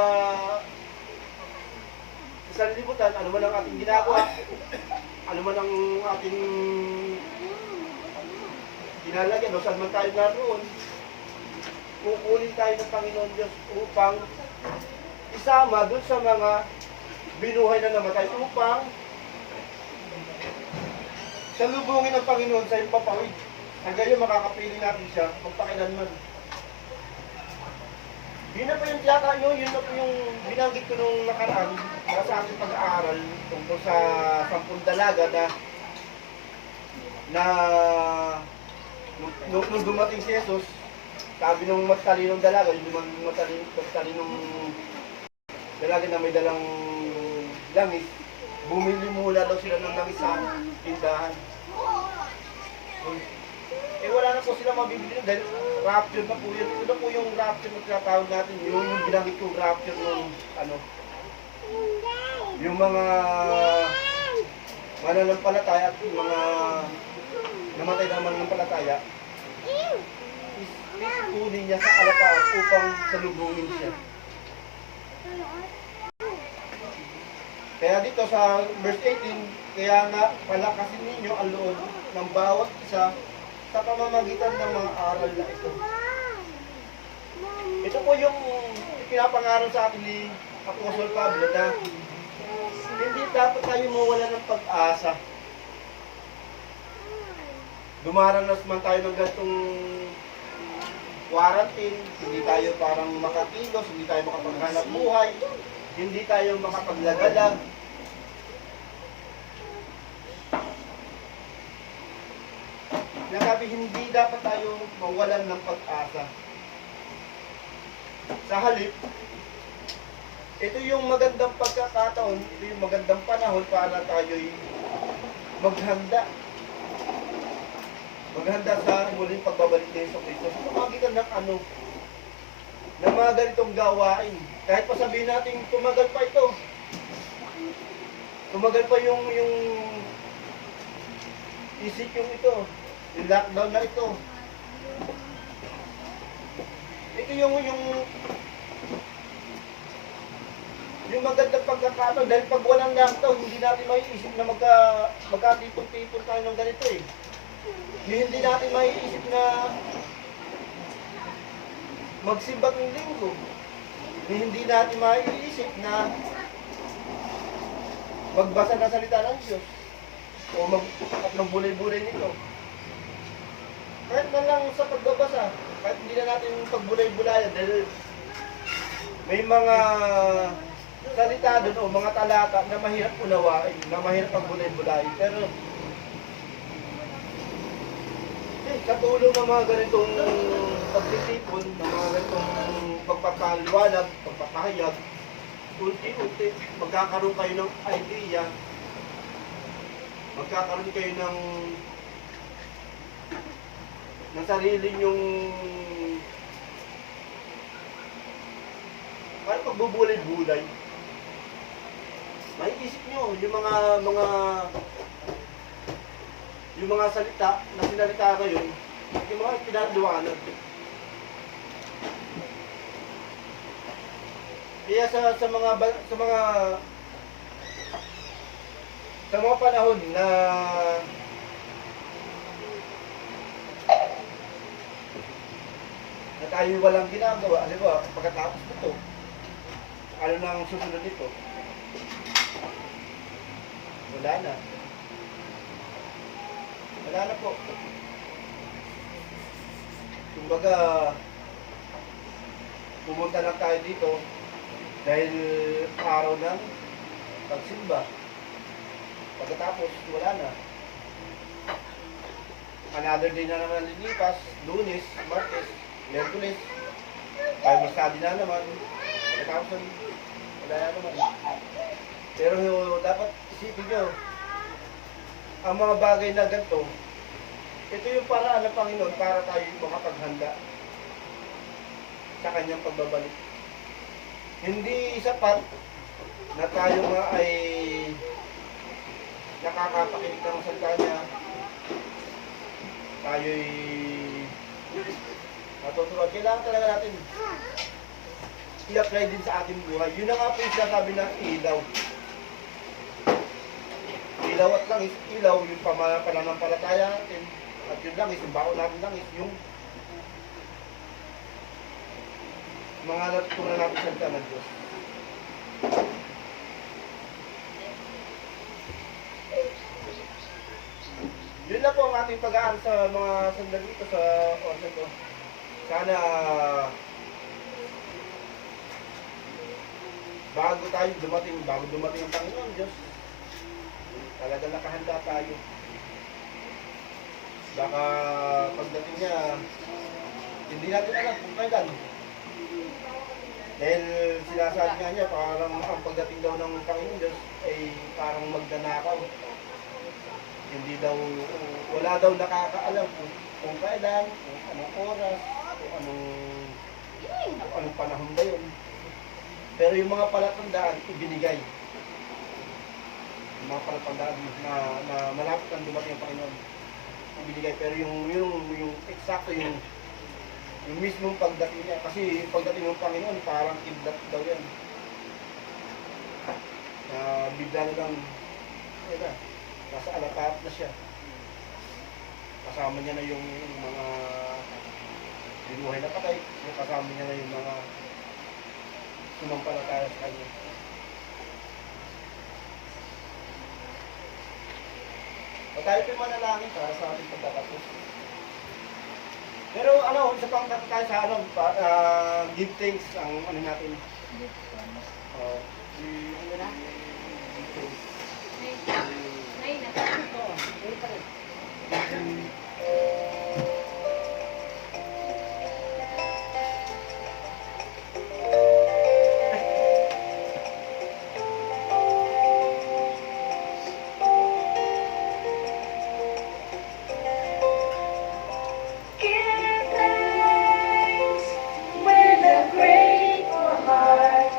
libutan, ano man ang ating ginagawa, ano man ang ating ginalagyan, o saan man tayo naroon, kukunin tayo ng Panginoon Diyos upang isama dun sa mga binuhay na namatay upang salubungin ng Panginoon sa himpapawid. Hanggang yung makakapili natin siya magpakilanman. Yun na po yung tiyaka nyo, yun na po yung binanggit ko nung nakaraan para sa ating pag-aaral tungkol sa 10 dalaga na nung dumating si Jesus, sabi nung matalinong dalaga, yung matalinong dalaga na may dalang langis, bumili muna daw sila ng langis sa tindahan. Eh wala na po sila mabibili dahil rapture na po yun. Ito na po yung rapture na tinatawag natin. Yung ginamit kong rapture ng yung mga mananampalataya at yung mga namatay na mananampalataya isikunin niya sa alapaap upang salubungin siya. Kaya dito sa verse 18, kaya nga palakasin ninyo ang loob ng bawat isa sa pamamagitan ng mga aral na ito. Ito po yung pinapangaral sa atin ni Apostol Pablo na hindi dapat tayo mawala ng pag-asa. Dumaranas man tayo ng ganitong quarantine, hindi tayo parang makakilos, hindi tayo makapaghanap buhay, hindi tayo makapaglagalag. Nasabi, hindi dapat tayo mawalan ng pag-asa. Sa halip, ito yung magandang pagkakataon, ito yung magandang panahon para tayo'y maghanda. Maghanda sa muling pagbabalik ni Yesu Cristo. Sa pamagitan ng ano? Ng mga ganitong gawain. Kahit pa sabihin natin, tumagal pa ito. Tumagal pa yung isip yung ito. Yung lockdown na ito. Ito yung magandang pagkakataon dahil pag walang lockdown, hindi natin maiisip na magkatipon-tipon tayo ng ganito eh. Hindi natin maiisip na magsimba ng linggo. Hindi natin maiisip na magbasa ng salita ng Diyos o magbulay-bulay nito. Kahit na lang sa pagbabasa, kahit hindi na natin pagbulay-bulayan dahil may mga salita doon o mga talata na mahirap unawain, na mahirap pagbulay-bulayin. Pero sa tulong ng mga ganitong pagtitipon, ng mga ganitong pagpapaliwanag, pagpapahayag, unti-unti magkakaroon kayo ng idea, magkakaroon kayo ng sarili nyong parang pagbubulay-bulay. Maiisip nyo yung mga salita na sinalita ngayon, yung mga pinaliwanag. Kaya sa mga panahon na tayo walang ginagawa, halimbawa, pagkatapos nito, ano na ang susunod nito? Wala na. Wala na po. Kumbaga, pumunta lang tayo dito dahil araw ng pagsimba. Pagkatapos, wala na. Another day na naman lilipas, Lunes, Martes, Miyerkules, Bible study na naman. Pagkatapos, wala na naman. Pero dapat isipin nyo, ang mga bagay na ganito, ito yung paraan ng Panginoon para tayo makapaghanda sa kanyang pagbabalik. Hindi sapat na tayo nga ay nakakapakinig ng salita niya, tayo'y natutuwa. Kailangan talaga natin i-apply din sa ating buhay. Yun na nga po yung sinasabi ng ilaw. Ilaw at langis, ilaw yung pananampalataya natin. At yung langis, yung baon natin langis, yung mga natutunan natin sa salita ng Diyos. Yun na po ang ating pag-aaral sa mga sandali dito sa oras ito. Sana bago dumating ang Panginoon Diyos, talaga nakahanda tayo. Baka pagdating niya, hindi natin alam kung kailan. Dahil sinasabi nga niya, parang ang pagdating daw ng Panginoon Diyos ay parang magdanakaw. Hindi daw, wala daw nakakaalam kung kailan, kung anong oras, kung anong panahon ba yun. Pero yung mga palatandaan, ibinigay. Yung mga palatandaan na malapit ang dumating ang Panginoon, ibinigay. Pero yung eksakto, yung mismong pagdating niya. Kasi yung pagdating ng Panginoon, parang kidlat daw yan. Bigla na lang, nasa alapaap na siya. Kasama niya na yung mga binuhay na patay. Kasama niya na yung mga sumampalataya sa kanya. O tayo po manalangin para sa ating pagkatapos. Pero isa pang tayo sa give thanks ang natin. Give thanks. Nay na. Oo, yun pa rin. With a grateful heart,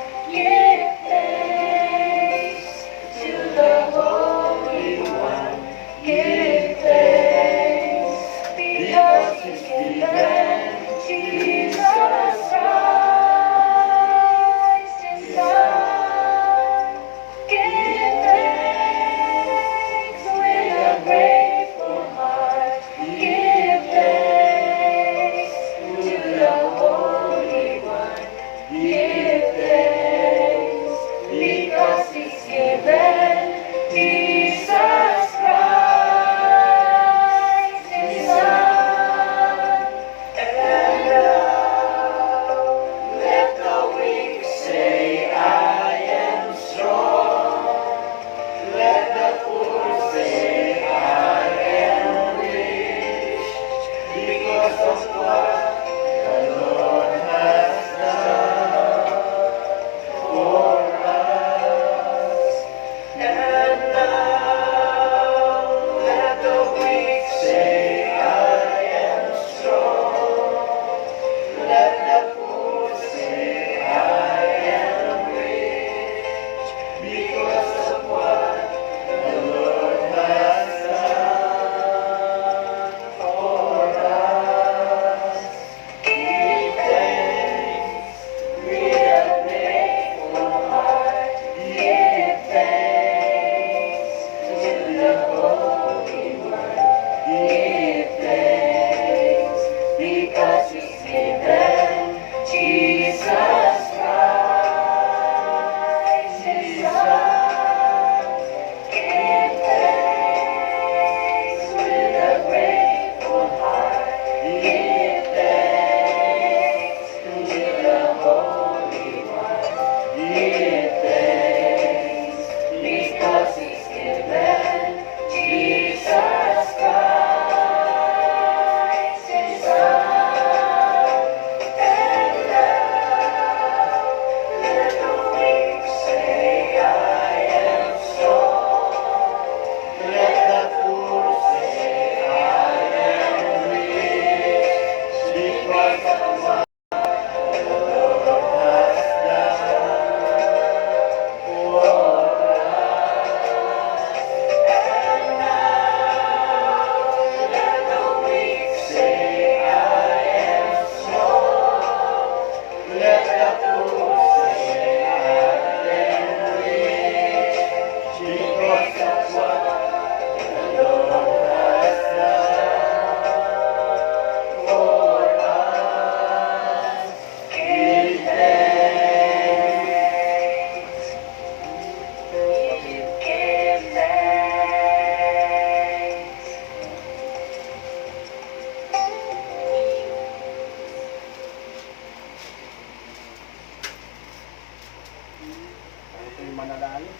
malayo.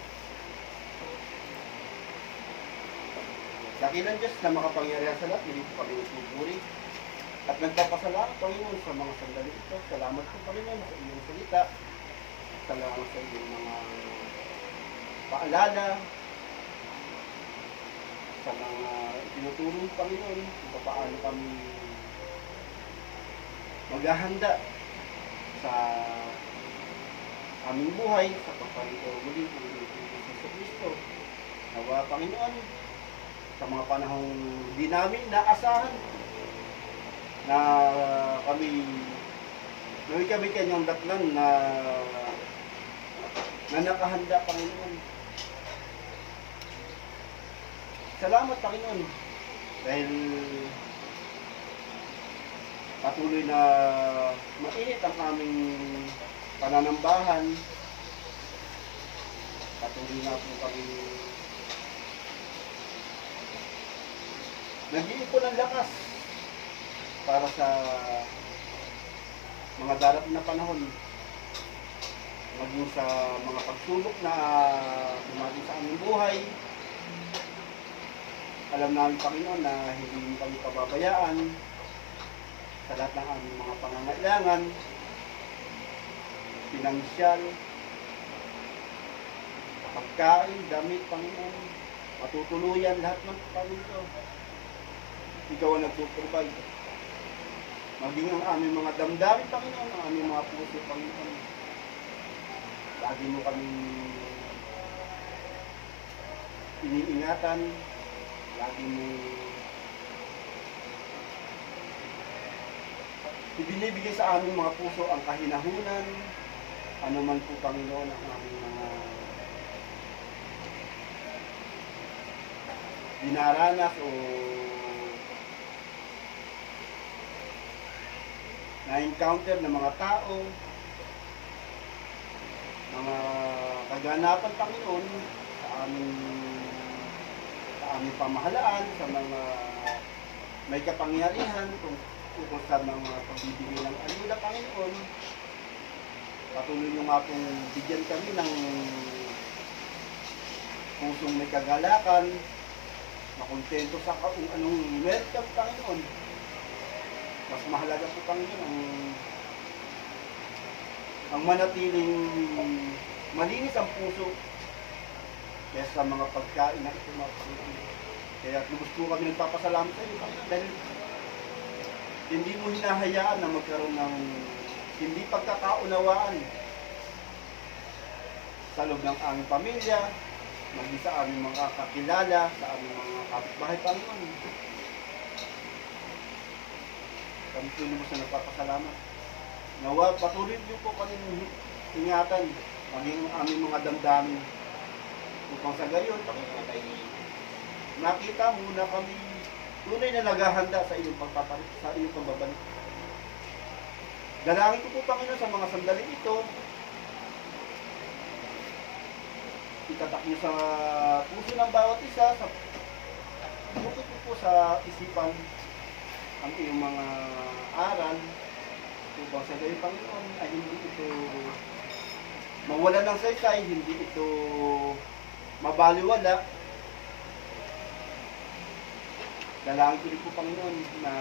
Dakilan Diyos na makapangyarihan sa lahat, hindi po kami upupuri. At nagpapasalamat, Panginoon, sa mga sandali ito. Salamat po, Panginoon, sa iyong salita. Salamat sa iyong mga paalala, sa mga tinuturo, Panginoon, kung paano kami maghahanda sa aming buhay, sa pagparito muli ng Isus Kristo. Nawa, Panginoon, sa mga panahong di namin naasahan, na kami kanyang datnan na nakahanda, Panginoon. Salamat, Panginoon, dahil patuloy na mainit ang aming pananambahan. Patuloy na po kami nag-iipon ng lakas para sa mga darating na panahon, maging sa mga pagsubok na dumating sa aming buhay. Alam namin, Panginoon, na hindi kami pababayaan sa lahat ng aming mga pangangailangan, pinansyal, pagkain, damit, Panginoon, matutuluyan, lahat ng Panginoon. Ikaw ang nagpuprovide. Maging ang aming mga damdamin, Panginoon, ang aming mga puso, Panginoon. Lagi mo kami iniingatan, lagi mo ibinibigay sa aming mga puso ang kahinahunan, ano man po, Panginoon, ang aming mga dinaranas o na-encounter ng mga tao, mga kaganapan, Panginoon, sa aming pamahalaan, sa mga may kapangyarihan, tungkol sa mga pagbibigay ng ayuda, Panginoon. Patuloy nyo nga pong bigyan kami ng pusong may kagalakan, makontento sa kung anong meron kami, Panginoon. Mas mahalaga po, Panginoon, ang manatiling malinis ang puso kaysa sa mga pagkain na ito, mga Panginoon. Kaya lubos po kami nagpapasalamat sa iyo, Panginoon, dahil hindi mo hinahayaan na magkaroon ng hindi pagkakaunawaan sa loob ng aming pamilya, maging sa aming mga kakilala, sa aming mga kapitbahay, Panginoon. Kami po lubos na nagpapasalamat. Nawa, patuloy niyo po kami ingatan, maging ang aming mga damdamin. Upang sa gayon, Panginoon, ay nakita mo na kami tunay na naghahanda sa iyong pagpapalit, sa iyong pagbabalik. Dalangin ko po, Panginoon, sa mga sandali ito, itatak niyo sa puso ng bawat isa, sa bukod po sa isipan ang iyong mga aral, upang sa gayon, Panginoon, ay hindi ito mawala ng saysay, hindi ito mabaliwala. Dalangin ko rin po, Panginoon, na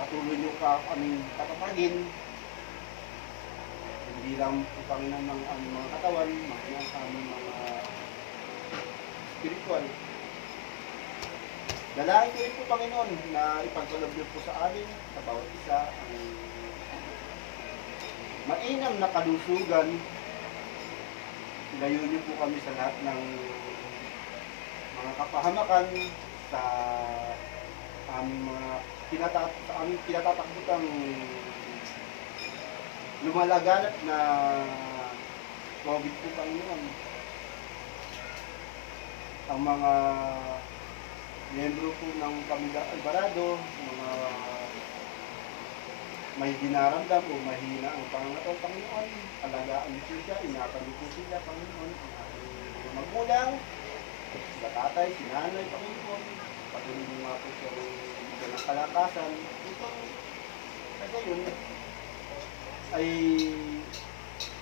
patuloy niyo aming patatagin, hindi lang po, Panginoon, ng aming mga katawan, ang aming mga spiritual. Dalangin ko rin po, Panginoon, na ipagkaloob niyo po sa amin, sa bawat isa, ang mainam na kalusugan. Ilayo niyo po kami sa lahat ng mga kapahamakan, sa aming mga kinatatakbutang lumalaganap na COVID po, Panginoon. Ang mga miyembro po ng Pamilya Alvarado, mga may dinaramdam o mahina ang pangangataw, Panginoon, alagaan niyo po siya, ingatan niyo po sila, Panginoon, ang ating mga magulang, sa tatay, si nanay, Panginoon, patuloy niyo nga po siya bigyan ng kalakasan. Ito, sa gayon, ay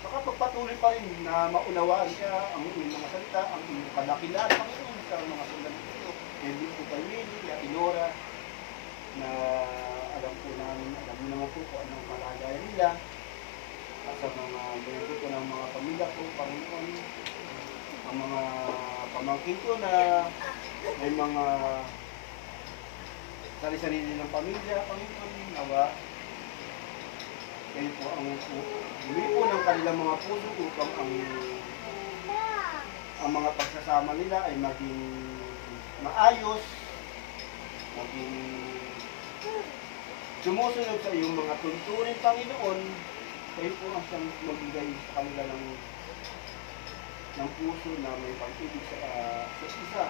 makapagpatuloy pa rin na maunawaan ka ang iyong mga salita, ang iyong kadakilaan, Panginoon, sa mga sundan ito. Kaya din po kay Willie, at Inora, na alam mo naman po kung anong kalagayan nila, at sa mga membro ko ng mga pamilya ko, Panginoon, ang mga pamangkin ko na may mga sarili-sarili ng pamilya, Panginoon, nawa, kayo po ang lumipo ng kanilang mga puso upang ang mga pagsasama nila ay maging maayos, maging sumusunod sa iyong mga tuntunin, Panginoon. Kayo po ang siyang magbigay sa kanila ng puso na may pag-ibig sa isa,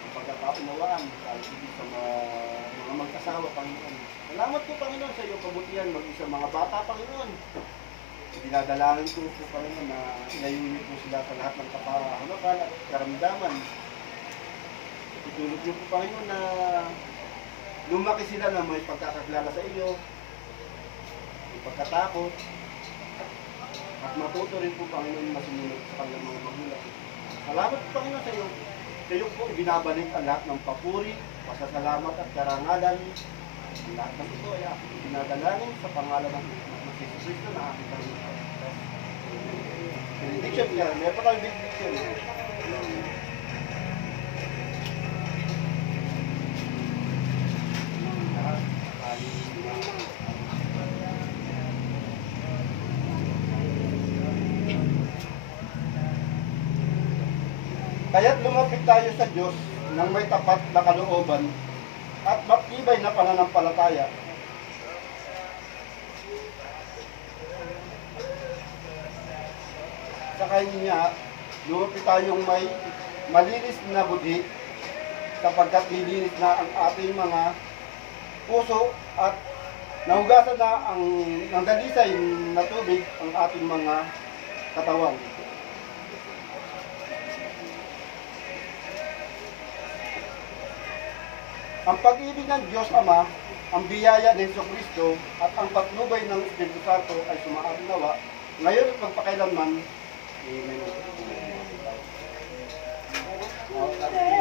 ang pagkakaunawaan, pag-ibig sa mga mag-asawa, Panginoon. Salamat po, Panginoon, sa iyong kabutihan, maging sa mga bata, Panginoon. Dinadalangin ko po, Panginoon, na inayunin po sila sa lahat ng kapahamakan at karamdaman. Itulog niyo po, Panginoon, na lumaki sila na may pagkakakilala sa iyo, may pagkatakot, at matuto rin po, Panginoon, masunod sa kanilang mga magulang. Salamat po, Panginoon, sa iyo. Sa iyo po, ibinabalik ang lahat ng papuri, pasasalamat at karangalan. Ang lahat ng ito ay aking dinadalangin sa pangalan ng Jesus Cristo na aking Panginoon. Benediction ka, meron pa tayong benediction. Kaya't lumapit tayo sa Diyos nang may tapat na kalooban at matibay na pananampalataya. Sa Kanya, lumapit tayong may malinis na budhi sapagkat lilinis na ang ating mga puso at nahugasan na ng dalisay na tubig ang ating mga katawan. Ang pag-ibig ng Diyos Ama, ang biyaya ng Jesucristo at ang patnubay ng Espiritu Santo ay sumaaring nawa ngayon at magpakailanman. Amen.